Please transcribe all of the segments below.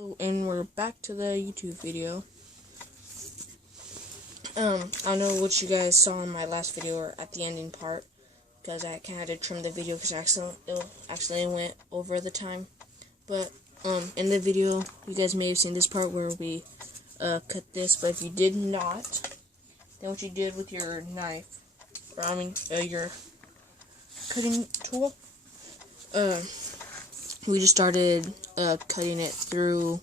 Oh, and we're back to the YouTube video. I don't know what you guys saw in my last video or at the ending part, because I kind of had to trim the video because it accidentally went over the time. But in the video, you guys may have seen this part where we cut this. But if you did not, then what you did with your knife, or your cutting tool, we just started cutting it through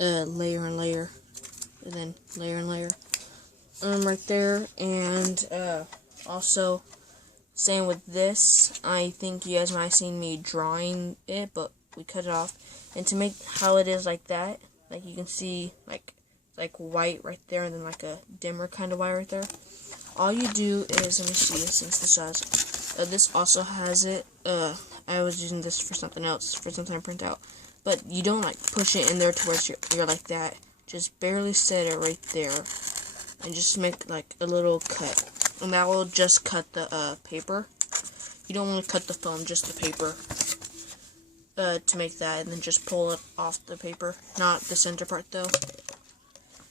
layer and layer, and then layer and layer, right there. And also, same with this. I think you guys might have seen me drawing it, but we cut it off. And to make how it is like that, like you can see, like white right there, and then like a dimmer kind of white right there. All you do is, let me see, since this has, this also has it. I was using this for something else, for something I print out. But you don't like push it in there to where you're like that. Just barely set it right there, and just make like a little cut, and that will just cut the paper. You don't want to cut the foam, just the paper. To make that, and then just pull it off the paper, not the center part though.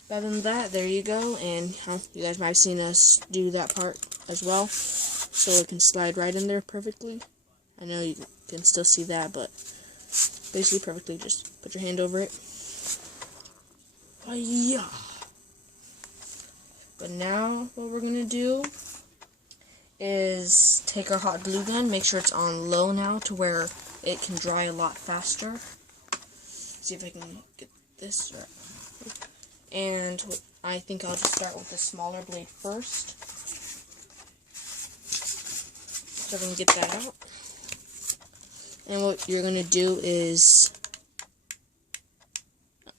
Other than that, there you go, and you guys might have seen us do that part as well, so it can slide right in there perfectly. I know you can still see that, but basically perfectly. Just put your hand over it. Oh yeah. But now what we're gonna do is take our hot glue gun, make sure it's on low now to where it can dry a lot faster. See if I can get this right. And I think I'll just start with the smaller blade first, so I can get that out. And what you're gonna do is,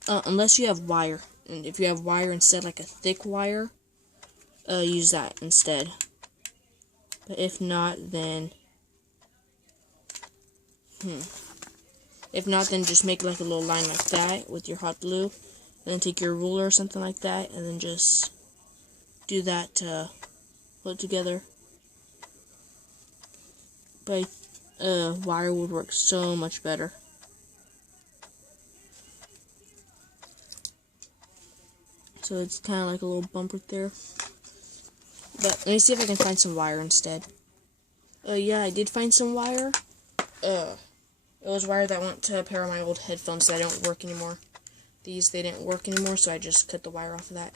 unless you have wire, and if you have wire instead, like a thick wire, use that instead. But if not, then just make like a little line like that with your hot glue, and then take your ruler or something like that, and then just do that to put it together. But wire would work so much better. So it's kind of like a little bump right there. But let me see if I can find some wire instead. Yeah, I did find some wire. It was wire that went to a pair of my old headphones that don't work anymore. They didn't work anymore, so I just cut the wire off of that.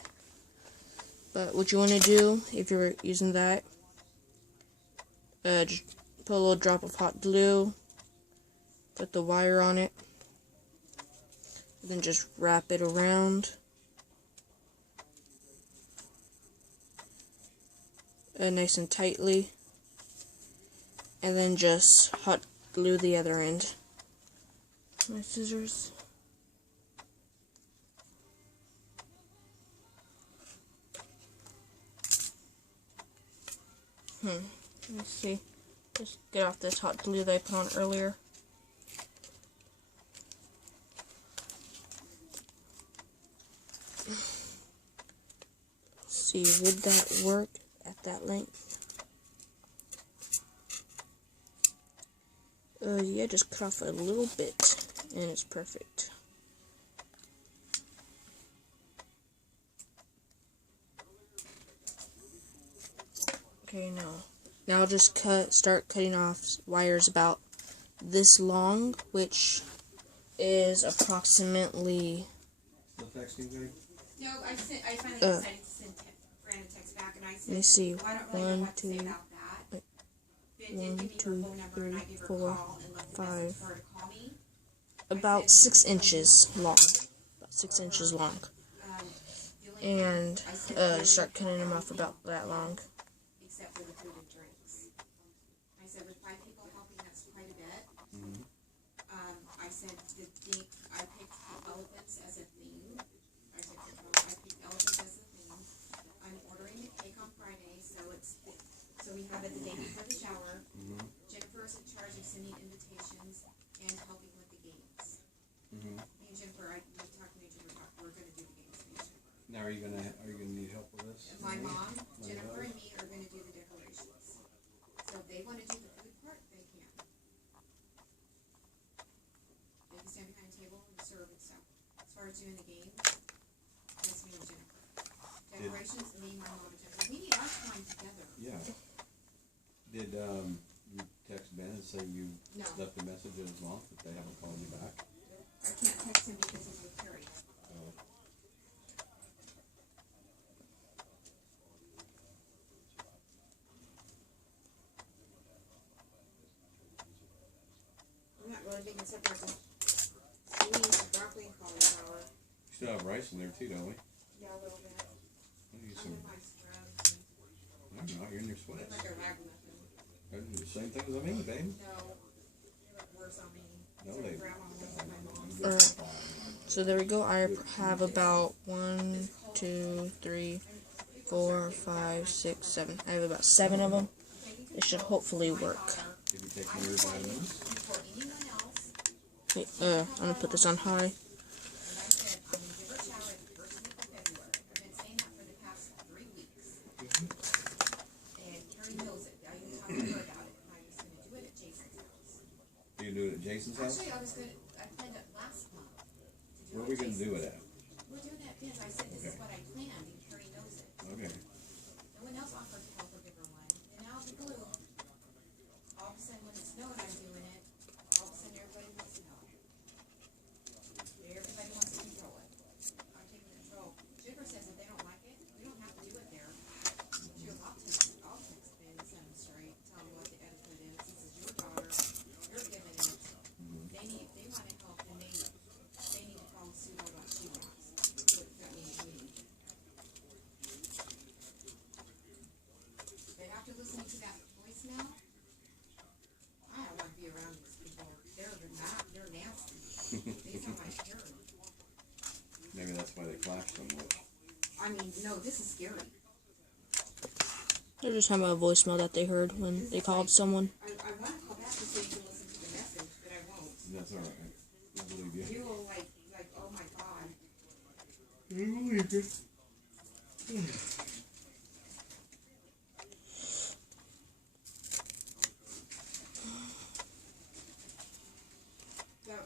But what you want to do, if you're using that, just put a little drop of hot glue, put the wire on it, and then just wrap it around. Nice and tightly, and then just hot glue the other end. My scissors. Let me see. Just get off this hot glue that I put on earlier. Let's see, would that work at that length? Yeah, just cut off a little bit, and it's perfect. Okay, now I'll just start cutting off wires about this long, which is approximately. Still texting, Greg? No, I finally decided to send Brandon a text back, and I said, Let me see. well, I don't really know what to say about that. One, two, three, 4, 5. About 6 inches long. About 6 inches long. And start cutting them off about that long. Except for the food and drinks. I said, with 5 people helping, that's quite a bit. I said, I picked elephants as a theme. I picked elephants as a theme. I'm ordering the cake on Friday, so we have it the day before the shower. Jennifer is in charge of sending invitations and helping with the games. Me and Jennifer, we talked to me and Jennifer, we're going to do the games. Now, are you gonna need help with this? My mom, Jennifer, and me are going to do the decorations. So if they want to do the food part, they can. They can stand behind a table and serve and stuff. far as doing the game, that's me and Jennifer. Decorations, me, my mom, and Jennifer. We need our time together. Yeah. Did you text Ben and say you No. left a message in his mom that they haven't called you back? I can't text him because he's with Carrie. I'm not really thinking separate. Zucchini, broccoli, and cauliflower. You still have rice in there too, don't we? Yeah, a little bit. I need I'm some. in my scrubs. I'm not. You're in your It's sweats. like a ragamuffin. I do the same thing as me, babe. No. Worse on me. No, It's they. like grandma was like my mom's. Alright. So there we go. I have about 1, 2, 3, 4, 5, 6, 7. I have about 7 of them. It should hopefully work. Did you take your vitamins? Before anyone else, Wait, I'm gonna put this on high. and I said, I'm gonna give her a shower the first week of February. I've been saying that for the past 3 weeks. And Carrie knows it. I even talked to her about it. And I was gonna do it at Jason's house. You can do it at Jason's house? Actually, I planned it last month. To do Where are it we at going to do Jason's. it at? We're doing it at Ben's. I said, this is what I planned, and Carrie knows it. Okay. No one else offered to help her give her one. And now the glue. All of a sudden, when it snowed, I'm doing it. All of a sudden, everybody wants to know. Everybody wants to control it. I'm taking control. Jennifer says if they don't like it, we don't have to do it there. She goes, I'll text Ben and set them straight. Tell them what the etiquette is. This is your daughter. You're giving it. They want to help, and they need to follow suit on what she wants. What that means to me. They have to listen to that voicemail. I don't want to be around these people. They're nasty. They sound like terror. Maybe that's why they clash so much. I mean, no, this is scary. They're just having a voicemail that they heard when they called someone. I want to call back just so you can listen to the message, but I won't. That's alright. I believe you. You will like, oh my god. I believe you.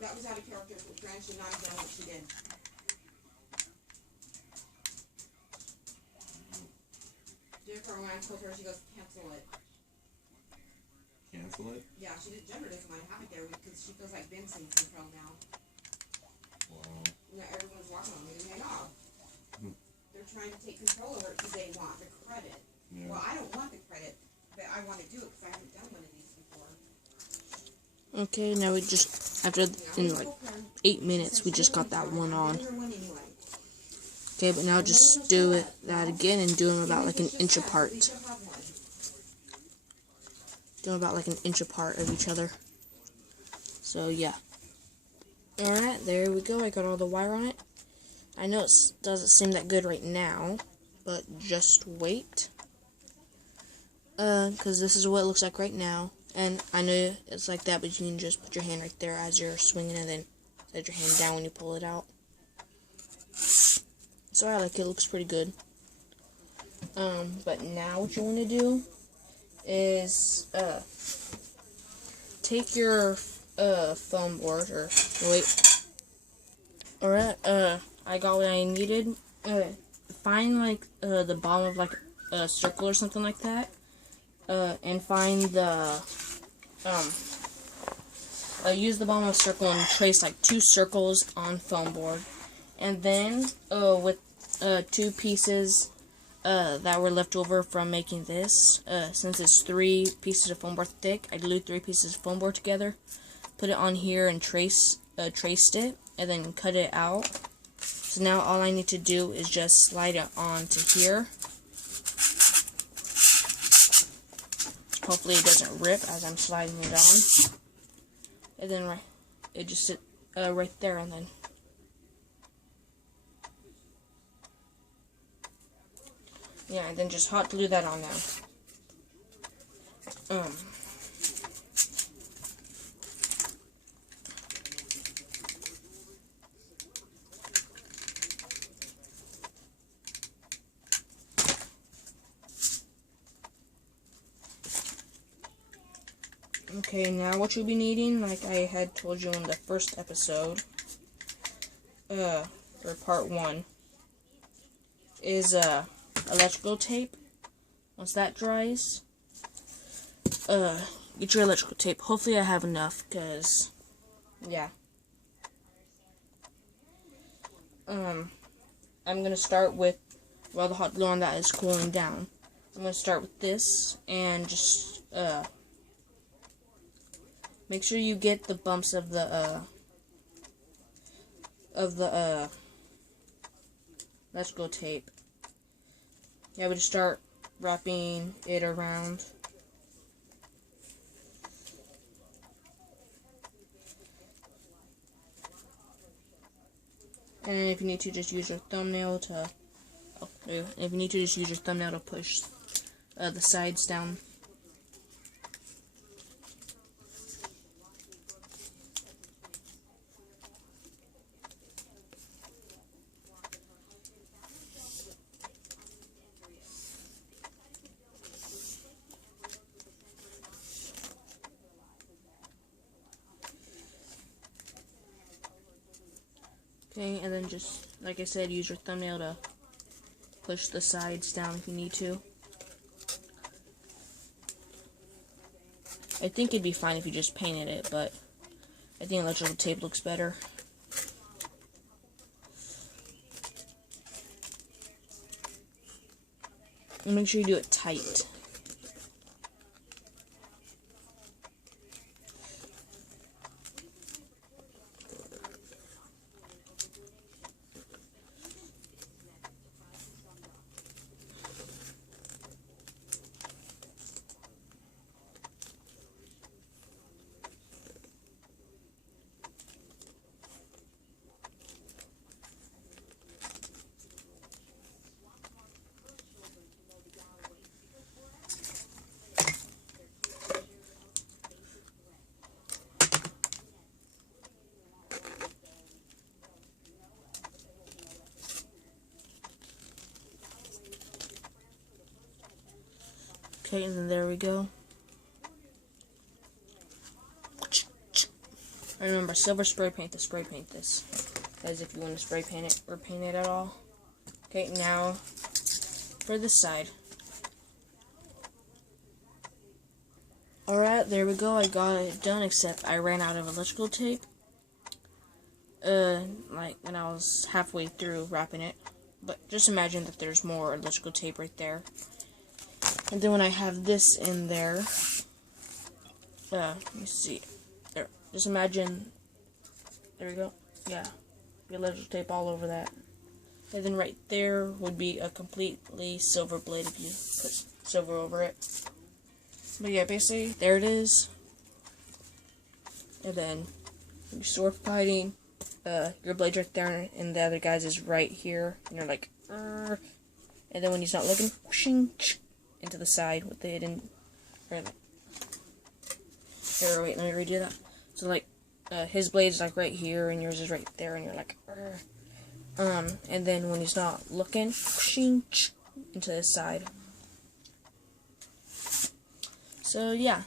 That was out of character for Fran. Should not have done what she did. Jennifer, when I told her, she goes, cancel it. Cancel it? Yeah, Jennifer doesn't mind having it there because she feels like Ben's in control now. Wow. You know, everyone's walking on me and they are. They're trying to take control over it because they want the credit. Yeah. Well, I don't want the credit, but I want to do it because I haven't done one of these before. Okay, now we just, after, in like 8 minutes, we just got that one on. Okay, but now just do that again and do them about like an inch apart. Do them about like an inch apart of each other. So, yeah. Alright, there we go. I got all the wire on it. I know it doesn't seem that good right now, but just wait. Because this is what it looks like right now. And I know it's like that, but you can just put your hand right there as you're swinging and then set your hand down when you pull it out. So I like it. It looks pretty good. But now what you want to do is take your foam board, or wait. Alright, I got what I needed. Find like the bottom of like a circle or something like that. And find the use the bottom of a circle and trace like 2 circles on foam board. And then with 2 pieces that were left over from making this, since it's 3 pieces of foam board thick, I glued 3 pieces of foam board together, put it on here and traced it, and then cut it out. So now all I need to do is just slide it onto here. Hopefully it doesn't rip as I'm sliding it on. And then it just sit right there, and then yeah, and then just hot glue that on now. Okay, now what you'll be needing, like I had told you in the first episode, or part 1, is electrical tape. Once that dries, get your electrical tape. Hopefully I have enough, because, yeah. I'm going to start with, while the hot glue on that is cooling down, I'm going to start with this, and just, make sure you get the bumps of the electrical tape. Yeah, we just start wrapping it around. And if you need to, just use your thumbnail to, if you need to, just use your thumbnail to push the sides down. Okay, and then just, like I said, use your thumbnail to push the sides down if you need to. I think it'd be fine if you just painted it, but I think electrical tape looks better. And make sure you do it tight. Okay, and then there we go. And remember, silver spray paint this. As if you want to spray paint it or paint it at all. Okay, now for this side. Alright, there we go. I got it done, except I ran out of electrical tape. Like when I was halfway through wrapping it. But just imagine that there's more electrical tape right there. And then when I have this in there, let me see. There. Just imagine. There we go. Yeah. The electrical tape all over that. And then right there would be a completely silver blade if you put silver over it. But yeah, basically, there it is. And then when you sword fighting, your blade's right there, and the other guy's is right here. And you're like, and then when he's not looking, whooshing, into the side with the hidden. Wait, let me redo that. So like, his blade's like right here, and yours is right there, and you're like, and then when he's not looking, whooshing, into the side. So yeah.